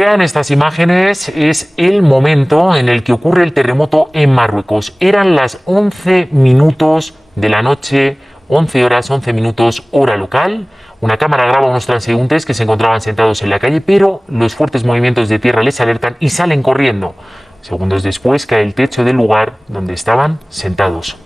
vean estas imágenes, es el momento en el que ocurre el terremoto en Marruecos. Eran las 11 minutos de la noche, 11 horas, 11 minutos, hora local. Una cámara graba a unos transeúntes que se encontraban sentados en la calle, pero los fuertes movimientos de tierra les alertan y salen corriendo. Segundos después cae el techo del lugar donde estaban sentados.